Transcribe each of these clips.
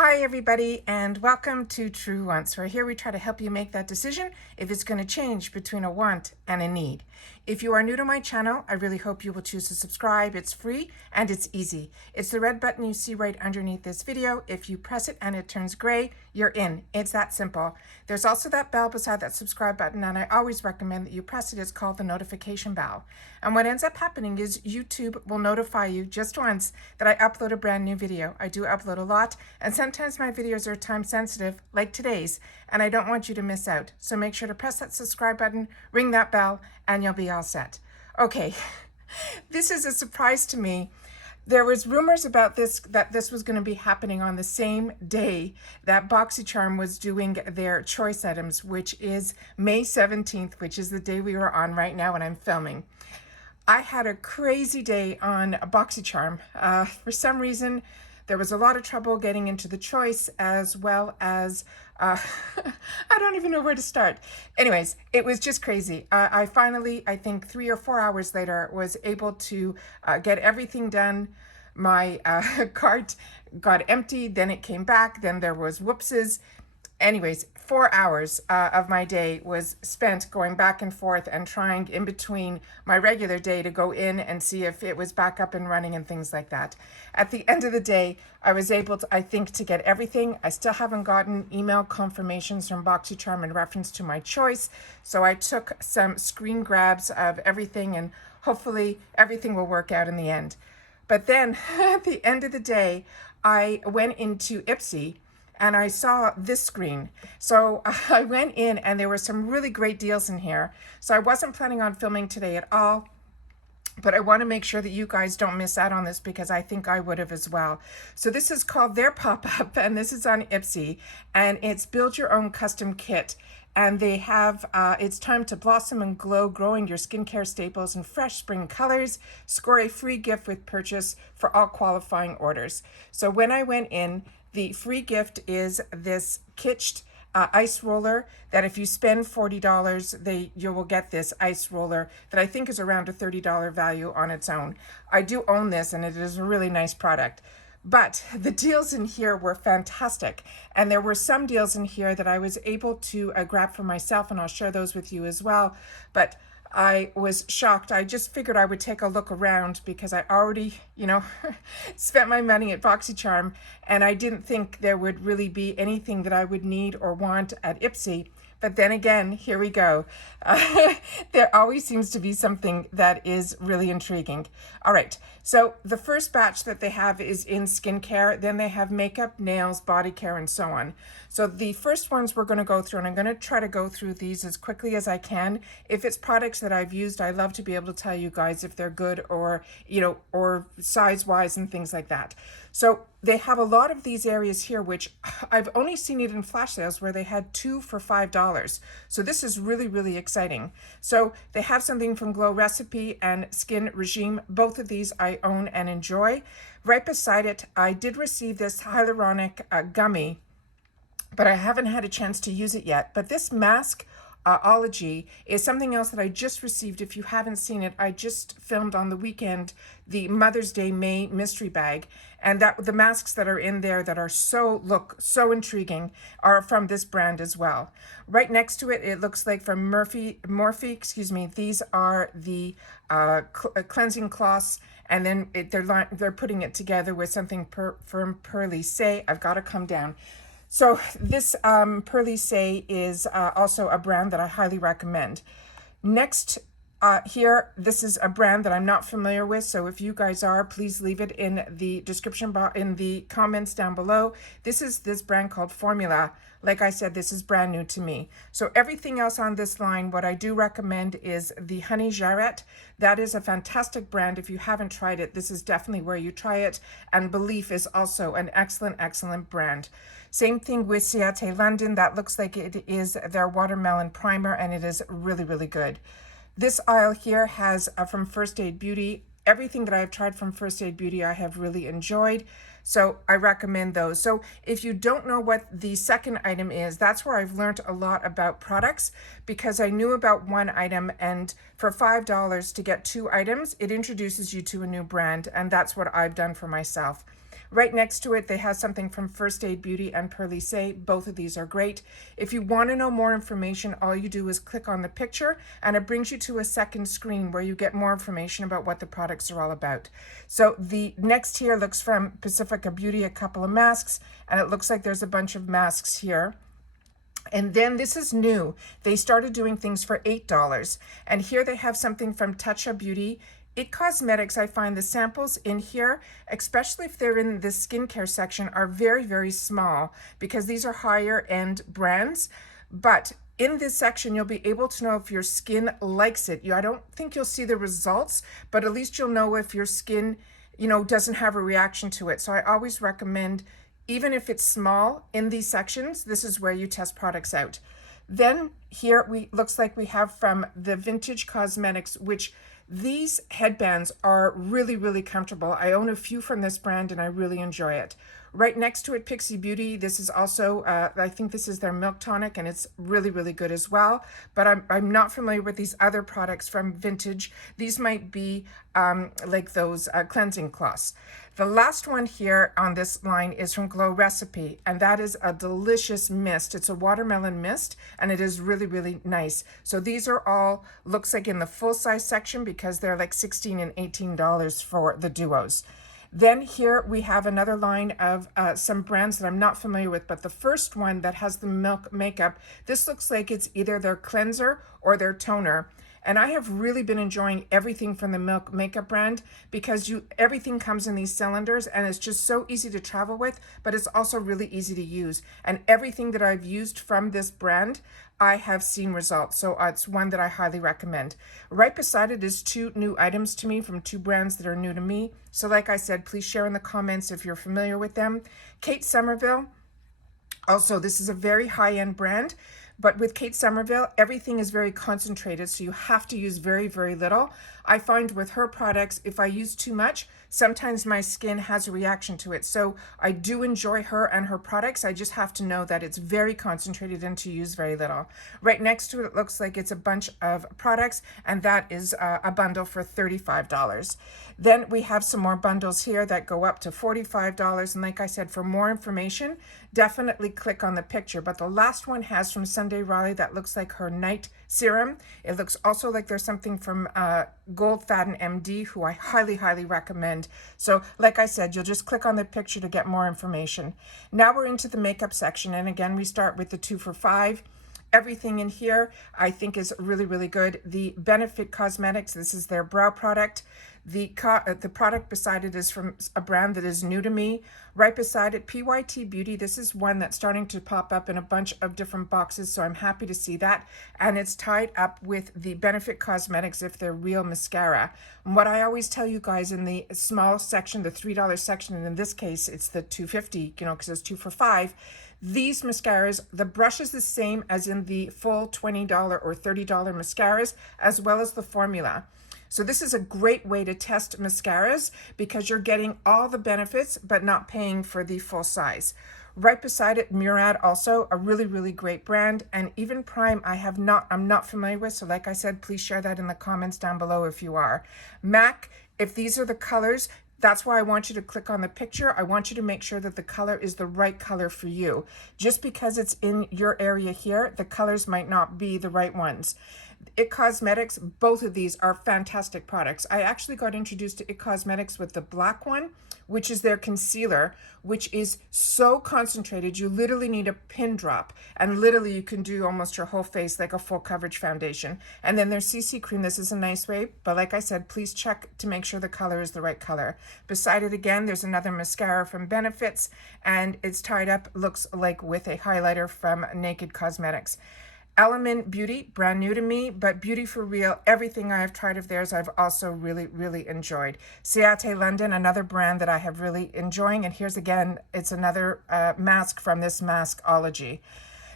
Hi everybody and welcome to True Wants, where here we try to help you make that decision if it's going to change between a want and a need. If you are new to my channel, I really hope you will choose to subscribe. It's free and it's easy. It's the red button you see right underneath this video. If you press it and it turns gray, you're in. It's that simple. There's also that bell beside that subscribe button, and I always recommend that you press it. It's called the notification bell. And what ends up happening is YouTube will notify you just once that I upload a brand new video. I do upload a lot, and sometimes my videos are time sensitive, like today's, and I don't want you to miss out. So make sure to press that subscribe button, ring that bell, and you'll be all set. Okay, this is a surprise to me. There was rumors about this, that this was going to be happening on the same day that BoxyCharm was doing their choice items, which is May 17th, which is the day we are on right now when I'm filming. I had a crazy day on BoxyCharm. For some reason, there was a lot of trouble getting into the choice, as well as, I don't even know where to start. Anyways, it was just crazy. I finally, I think 3 or 4 hours later, was able to get everything done. My cart got empty, then it came back, then there was whoopses. Anyways, 4 hours of my day was spent going back and forth and trying in between my regular day to go in and see if it was back up and running and things like that. At the end of the day, I was able to, I think, to get everything. I still haven't gotten email confirmations from BoxyCharm in reference to my choice. So I took some screen grabs of everything, and hopefully everything will work out in the end. But then at the end of the day, I went into IPSY and I saw this screen. So I went in and there were some really great deals in here. So I wasn't planning on filming today at all, but I want to make sure that you guys don't miss out on this, because I think I would have as well. So this is called their pop-up, and this is on IPSY, and it's Build Your Own Custom Kit. And they have, it's time to blossom and glow, growing your skincare staples in fresh spring colors. Score a free gift with purchase for all qualifying orders. So when I went in, the free gift is this kitsched ice roller that if you spend $40, you will get this ice roller that I think is around a $30 value on its own. I do own this, and it is a really nice product. But the deals in here were fantastic. And there were some deals in here that I was able to grab for myself, and I'll share those with you as well. But I was shocked. I just figured I would take a look around because I already, spent my money at BoxyCharm, and I didn't think there would really be anything that I would need or want at IPSY. But then again, here we go. There always seems to be something that is really intriguing. All right, so the first batch that they have is in skincare. Then they have makeup, nails, body care, and so on. So the first ones we're going to go through, and I'm going to try to go through these as quickly as I can. If it's products that I've used, I love to be able to tell you guys if they're good or, or size-wise and things like that. So they have a lot of these areas here, which I've only seen it in flash sales where they had 2 for $5. So this is really, really exciting. So they have something from Glow Recipe and Skin Regime. Both of these I own and enjoy. Right beside it, I did receive this hyaluronic gummy, but I haven't had a chance to use it yet. But this mask ology is something else that I just received. If you haven't seen it, I just filmed on the weekend the Mother's Day May mystery bag, and that the masks that are in there that are look so intriguing are from this brand as well. Right next to it, it looks like from Morphe, these are the cleansing cloths, and then they're putting it together with something from Pearly Say. I've got to come down. So this Pearly Say is also a brand that I highly recommend. Next here, this is a brand that I'm not familiar with, so if you guys are, please leave it in the description box, in the comments down below. This is this brand called Formula. Like I said, this is brand new to me. So everything else on this line, what I do recommend is the Honey Jarrette. That is a fantastic brand. If you haven't tried it, this is definitely where you try it. And Belief is also an excellent, excellent brand. Same thing with Ciate London. That looks like it is their watermelon primer, and it is really, really good. This aisle here has from First Aid Beauty. Everything that I've tried from First Aid Beauty I have really enjoyed, so I recommend those. So if you don't know what the second item is, that's where I've learned a lot about products, because I knew about one item, and for $5 to get 2 items, it introduces you to a new brand, and that's what I've done for myself. Right next to it, they have something from First Aid Beauty and Perlise. Both of these are great. If you want to know more information, all you do is click on the picture and it brings you to a second screen where you get more information about what the products are all about. So the next here looks from Pacifica Beauty, a couple of masks, and it looks like there's a bunch of masks here. And then this is new. They started doing things for $8. And here they have something from Toucha Beauty. IT Cosmetics, I find the samples in here, especially if they're in the skincare section, are very, very small because these are higher end brands. But in this section, you'll be able to know if your skin likes it. I don't think you'll see the results, but at least you'll know if your skin, doesn't have a reaction to it. So I always recommend, even if it's small, in these sections, this is where you test products out. Then here looks like we have from the Vintage Cosmetics, which these headbands are really, really comfortable. I own a few from this brand and I really enjoy it. Right next to it, Pixie Beauty. This is also, I think this is their Milk Tonic, and it's really, really good as well. But I'm not familiar with these other products from Vintage. These might be like those cleansing cloths. The last one here on this line is from Glow Recipe, and that is a delicious mist. It's a watermelon mist, and it is really, really nice. So these are all, looks like in the full size section because they're like $16 and $18 for the duos. Then here we have another line of some brands that I'm not familiar with, but the first one that has the Milk makeup, this looks like it's either their cleanser or their toner. And I have really been enjoying everything from the Milk makeup brand because everything comes in these cylinders and it's just so easy to travel with, but it's also really easy to use. And everything that I've used from this brand, I have seen results. So it's one that I highly recommend. Right beside it is two new items to me from two brands that are new to me. So like I said, please share in the comments if you're familiar with them. Kate Somerville. Also, this is a very high-end brand. But with Kate Somerville, everything is very concentrated, so you have to use very, very little. I find with her products, if I use too much, sometimes my skin has a reaction to it. So I do enjoy her and her products. I just have to know that it's very concentrated and to use very little. Right next to it, it looks like it's a bunch of products, and that is a bundle for $35. Then we have some more bundles here that go up to $45. And like I said, for more information, definitely click on the picture. But the last one has from Sunday Riley that looks like her night serum. It looks also like there's something from Gold Faden MD, who I highly, highly recommend. So like I said, you'll just click on the picture to get more information. Now we're into the makeup section. And again, we start with the 2 for $5. Everything in here I think is really, really good. The Benefit Cosmetics, this is their brow product. The product beside it is from a brand that is new to me. Right beside it, PYT Beauty. This is one that's starting to pop up in a bunch of different boxes, so I'm happy to see that. And it's tied up with the Benefit Cosmetics if they're real mascara. And what I always tell you guys in the small section, the $3 section, and in this case, it's the $2.50, because it's 2 for $5. These mascaras, the brush is the same as in the full $20 or $30 mascaras, as well as the formula. So this is a great way to test mascaras because you're getting all the benefits, but not paying for the full size. Right beside it, Murad, also a really, really great brand. And even Prime, I'm not familiar with. So like I said, please share that in the comments down below if you are. MAC, if these are the colors, that's why I want you to click on the picture. I want you to make sure that the color is the right color for you. Just because it's in your area here, the colors might not be the right ones. IT Cosmetics, both of these are fantastic products. I actually got introduced to IT Cosmetics with the black one, which is their concealer, which is so concentrated. You literally need a pin drop, and literally you can do almost your whole face like a full coverage foundation. And then their CC cream, this is a nice way, but like I said, please check to make sure the color is the right color. Beside it again, there's another mascara from Benefits, and it's tied up, looks like with a highlighter from Naked Cosmetics. Element Beauty, brand new to me, but Beauty for Real, everything I have tried of theirs, I've also really, really enjoyed. Ciate London, another brand that I have really enjoying. And here's again, it's another mask from this Maskology.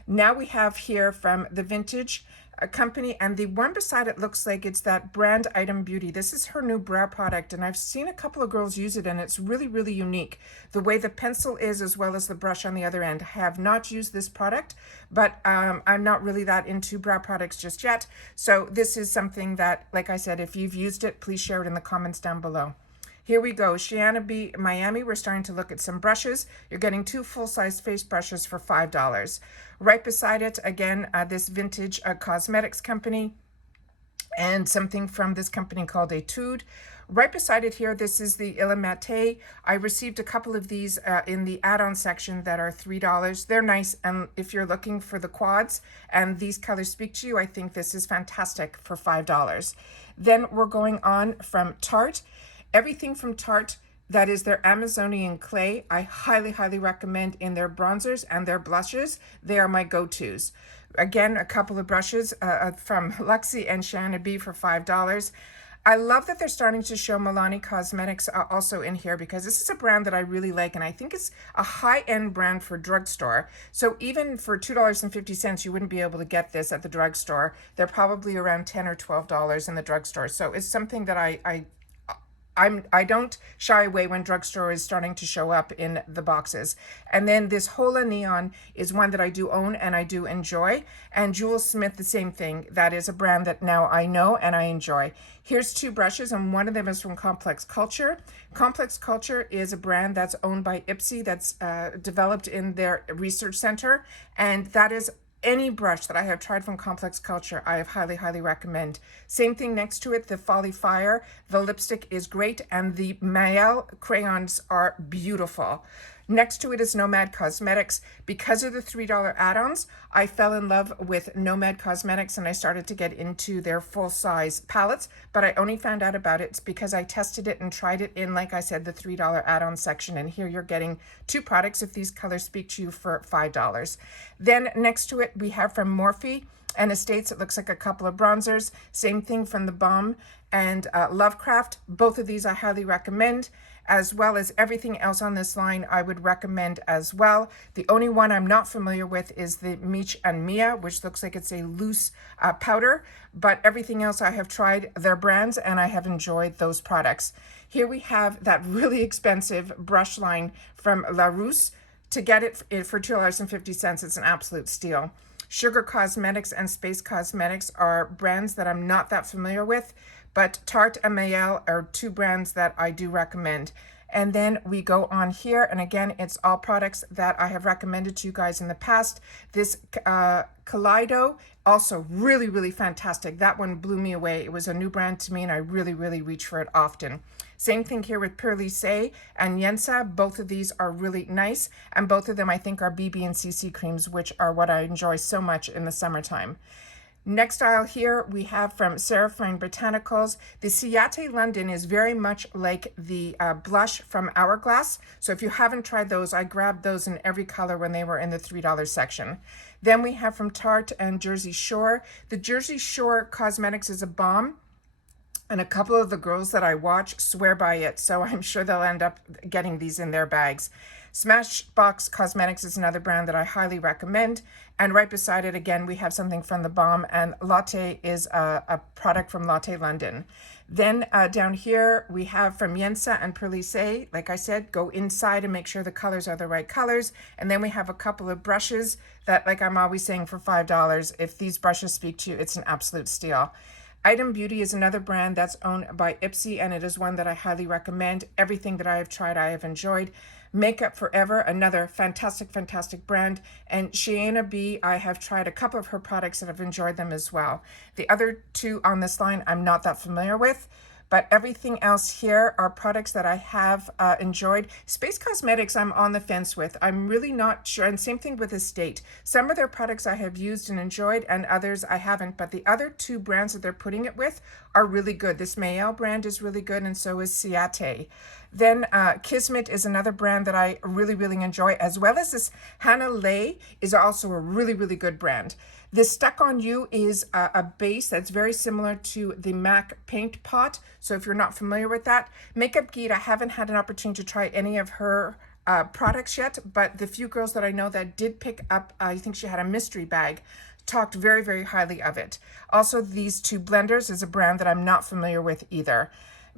Now we have here from the Vintage company, and the one beside it looks like it's that Brand Item Beauty. This is her new brow product, and I've seen a couple of girls use it, and it's really, really unique. The way the pencil is, as well as the brush on the other end. I have not used this product, but I'm not really that into brow products just yet. So this is something that, like I said, if you've used it, please share it in the comments down below. Here we go. Shiana B, Miami. We're starting to look at some brushes. You're getting 2 full-size face brushes for $5. Right beside it, again, this vintage cosmetics company, and something from this company called Etude. Right beside it here, this is the Illimate. I received a couple of these in the add-on section that are $3. They're nice, and if you're looking for the quads and these colors speak to you, I think this is fantastic for $5. Then we're going on from Tarte. Everything from Tarte that is their Amazonian clay, I highly, highly recommend in their bronzers and their blushes. They are my go-tos. Again, a couple of brushes from Luxie and Shiana B for $5. I love that they're starting to show Nomad Cosmetics also in here, because this is a brand that I really like, and I think it's a high-end brand for drugstore. So even for $2.50, you wouldn't be able to get this at the drugstore. They're probably around $10 or $12 in the drugstore. So it's something that I don't shy away when drugstore is starting to show up in the boxes. And then this Hola Neon is one that I do own and I do enjoy. And Jewel Smith, the same thing. That is a brand that now I know and I enjoy. Here's 2 brushes, and one of them is from Complex Culture. Complex Culture is a brand that's owned by IPSY, that's developed in their research center. And that is any brush that I have tried from Complex Culture, I have highly, highly recommend. Same thing next to it, the Folly Fire. The lipstick is great, and the Mayel crayons are beautiful. Next to it is Nomad Cosmetics. Because of the $3 add-ons, I fell in love with Nomad Cosmetics, and I started to get into their full-size palettes, but I only found out about it because I tested it and tried it in, like I said, the $3 add-on section, and here you're getting 2 products if these colors speak to you for $5. Then next to it, we have from Morphe and Estates. It looks like a couple of bronzers. Same thing from the Balm and Lovecraft. Both of these I highly recommend, as well as everything else on this line I would recommend as well. The only one I'm not familiar with is the Meech and Mia, which looks like it's a loose powder, but everything else I have tried their brands and I have enjoyed those products. Here we have that really expensive brush line from La Rousse. To get it for $2.50, it's an absolute steal. Sugar Cosmetics and Space Cosmetics are brands that I'm not that familiar with, but Tarte and Mayel are 2 brands that I do recommend. And then we go on here, and again, it's all products that I have recommended to you guys in the past. This Kaleido, also really, really fantastic. That one blew me away. It was a new brand to me, and I really, really reach for it often. Same thing here with Perlise and Yensa. Both of these are really nice, and both of them I think are BB and CC creams, which are what I enjoy so much in the summertime. Next aisle here, we have from Seraphine Botanicals. The Ciate London is very much like the blush from Hourglass. So if you haven't tried those, I grabbed those in every color when they were in the $3 section. Then we have from Tarte and Jersey Shore. The Jersey Shore Cosmetics is a bomb, and a couple of the girls that I watch swear by it, so I'm sure they'll end up getting these in their bags. Smashbox Cosmetics is another brand that I highly recommend. And right beside it, again, we have something from the Balm, and Latte is a product from Latte London. Then down here, we have from Yensa and Perlise. Like I said, go inside and make sure the colors are the right colors. And then we have a couple of brushes that, like I'm always saying, for $5. If these brushes speak to you, it's an absolute steal. Item Beauty is another brand that's owned by IPSY, and it is one that I highly recommend. Everything that I have tried, I have enjoyed. Makeup Forever, another fantastic, fantastic brand. And Shiana B, I have tried a couple of her products and have enjoyed them as well. The other 2 on this line, I'm not that familiar with, but everything else here are products that I have enjoyed. Space Cosmetics, I'm on the fence with. I'm really not sure, and same thing with Estate. Some of their products I have used and enjoyed, and others I haven't, but the other 2 brands that they're putting it with are really good. This Mayel brand is really good, and so is Ciate. Then Kismet is another brand that I really, really enjoy, as well as this Hannah Lay is also a really, really good brand. This Stuck On You is a base that's very similar to the MAC Paint Pot. So if you're not familiar with that, Makeup Geek, I haven't had an opportunity to try any of her products yet, but the few girls that I know that did pick up, I think she had a mystery bag, talked very, very highly of it. Also, these 2 blenders is a brand that I'm not familiar with either.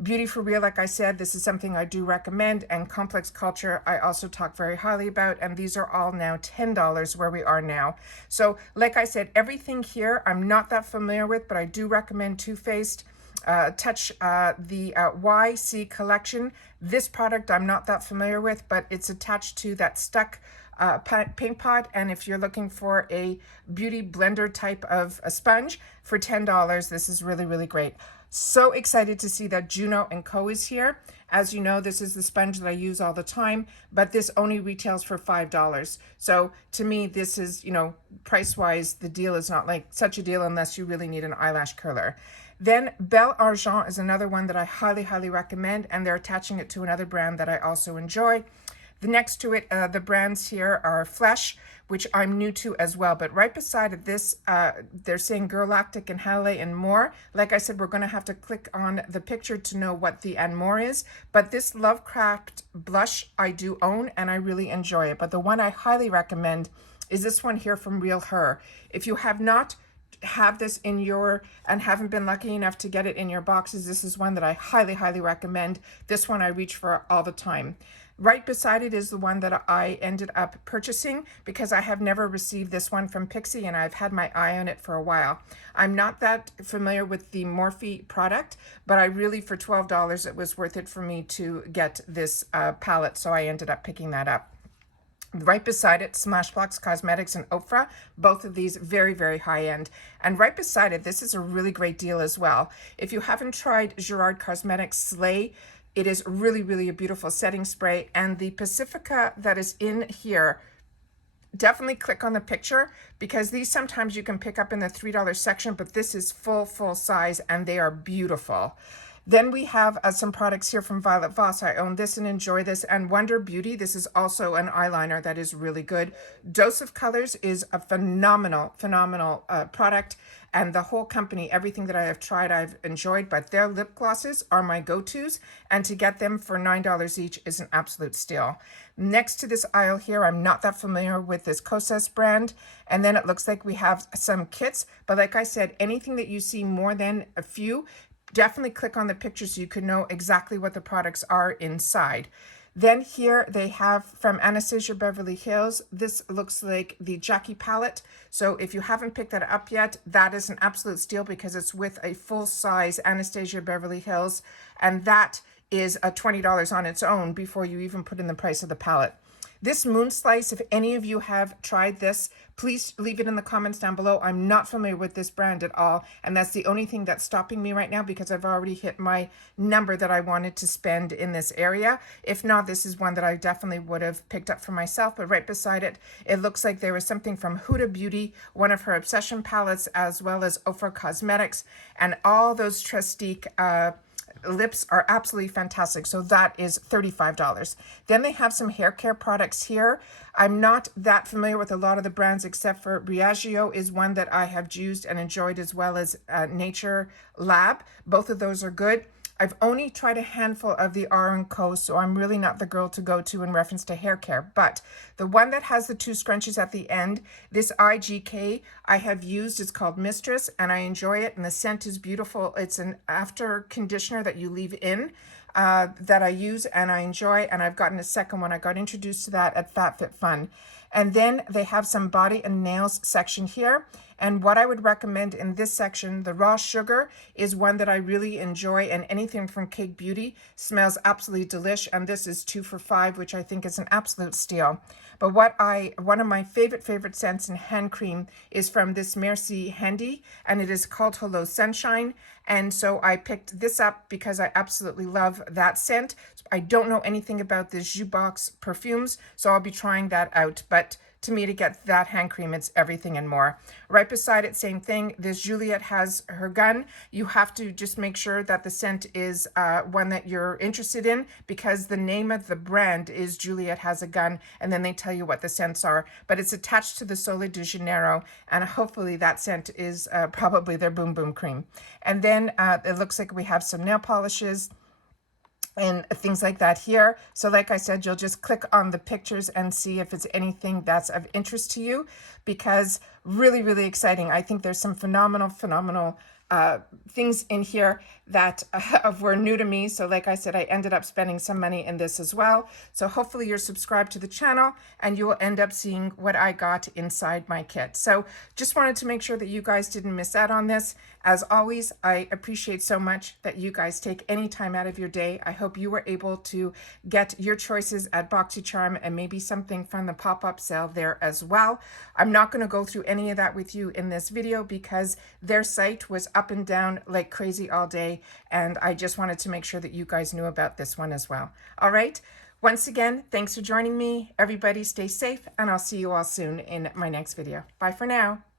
Beauty for Real, like I said, this is something I do recommend, and Complex Culture I also talk very highly about, and these are all now $10 where we are now. So like I said, everything here I'm not that familiar with, but I do recommend Too Faced. touch the YC collection. This product I'm not that familiar with, but it's attached to that stuck paint pot. And if you're looking for a beauty blender type of a sponge for $10, this is really, really great. So excited to see that Juno & Co. is here. As you know, this is the sponge that I use all the time, but this only retails for $5. So to me, this is, you know, price-wise, the deal is not like such a deal unless you really need an eyelash curler. Then Belle Argent is another one that I highly, highly recommend, and they're attaching it to another brand that I also enjoy. The next to it, the brands here are Flesh, which I'm new to as well. But right beside it, this, they're saying Galactic and Hale and more. Like I said, we're going to have to click on the picture to know what the and more is. But this Lovecraft Blush I do own, and I really enjoy it. But the one I highly recommend is this one here from Real Her. If you have not have this in your and haven't been lucky enough to get it in your boxes, this is one that I highly, highly recommend. This one I reach for all the time. Right beside it is the one that I ended up purchasing because I have never received this one from IPSY, and I've had my eye on it for a while. I'm not that familiar with the Morphe product, but I really, for $12, it was worth it for me to get this palette, so I ended up picking that up. Right beside it, Smashbox Cosmetics and ULTA, both of these very, very high end. And right beside it, this is a really great deal as well. If you haven't tried Gerard Cosmetics Slay, it is really, really a beautiful setting spray. And the Pacifica that is in here, definitely click on the picture because these sometimes you can pick up in the $3 section, but this is full size and they are beautiful. Then we have some products here from Violet Voss. I own this and enjoy this. And Wonder Beauty, this is also an eyeliner that is really good. Dose of Colors is a phenomenal product. And the whole company, everything that I have tried, I've enjoyed. But their lip glosses are my go-tos. And to get them for $9 each is an absolute steal. Next to this aisle here, I'm not that familiar with this Kosas brand. And then it looks like we have some kits. But like I said, anything that you see more than a few, definitely click on the picture so you can know exactly what the products are inside. Then here they have from Anastasia Beverly Hills. This looks like the Jackie palette. So if you haven't picked that up yet, that is an absolute steal because it's with a full-size Anastasia Beverly Hills. And that is a $20 on its own before you even put in the price of the palette. This Moon Slice, if any of you have tried this, please leave it in the comments down below. I'm not familiar with this brand at all, and that's the only thing that's stopping me right now because I've already hit my number that I wanted to spend in this area. If not, this is one that I definitely would have picked up for myself, but right beside it, it looks like there was something from Huda Beauty, one of her Obsession palettes, as well as Ofra Cosmetics, and all those Trestique lips are absolutely fantastic. So that is $35. Then they have some hair care products here. I'm not that familiar with a lot of the brands except for Briagio is one that I have used and enjoyed, as well as Nature Lab. Both of those are good. I've only tried a handful of the R & Co, so I'm really not the girl to go to in reference to hair care. But the one that has the two scrunchies at the end, this IGK, I have used. It's called Mistress, and I enjoy it, and the scent is beautiful. It's an after conditioner that you leave in that I use and I enjoy, and I've gotten a second one. I got introduced to that at FabFitFun. And then they have some body and nails section here. And what I would recommend in this section, the raw sugar is one that I really enjoy, and anything from Cake Beauty smells absolutely delish. And this is 2 for $5, which I think is an absolute steal. But one of my favorite scents in hand cream is from this Merci Handy, and it is called Hello Sunshine. And so I picked this up because I absolutely love that scent. I don't know anything about this Jukebox perfumes, so I'll be trying that out. But to me, to get that hand cream, it's everything and more. Right beside it, same thing. This Juliette has her gun. You have to just make sure that the scent is one that you're interested in, because the name of the brand is Juliette Has a Gun, and then they tell you what the scents are. But it's attached to the Sole de Janeiro, and hopefully that scent is probably their Boom Boom Cream. And then it looks like we have some nail polishes and things like that here. So like I said, you'll just click on the pictures and see if it's anything that's of interest to you, because really exciting. I think there's some phenomenal things in here that were new to me. So like I said, I ended up spending some money in this as well. So hopefully you're subscribed to the channel and you will end up seeing what I got inside my kit. So just wanted to make sure that you guys didn't miss out on this. As always, I appreciate so much that you guys take any time out of your day. I hope you were able to get your choices at BoxyCharm and maybe something from the pop-up sale there as well. I'm not going to go through any of that with you in this video because their site was up and down like crazy all day, and I just wanted to make sure that you guys knew about this one as well. All right. Once again, thanks for joining me. Everybody stay safe, and I'll see you all soon in my next video. Bye for now.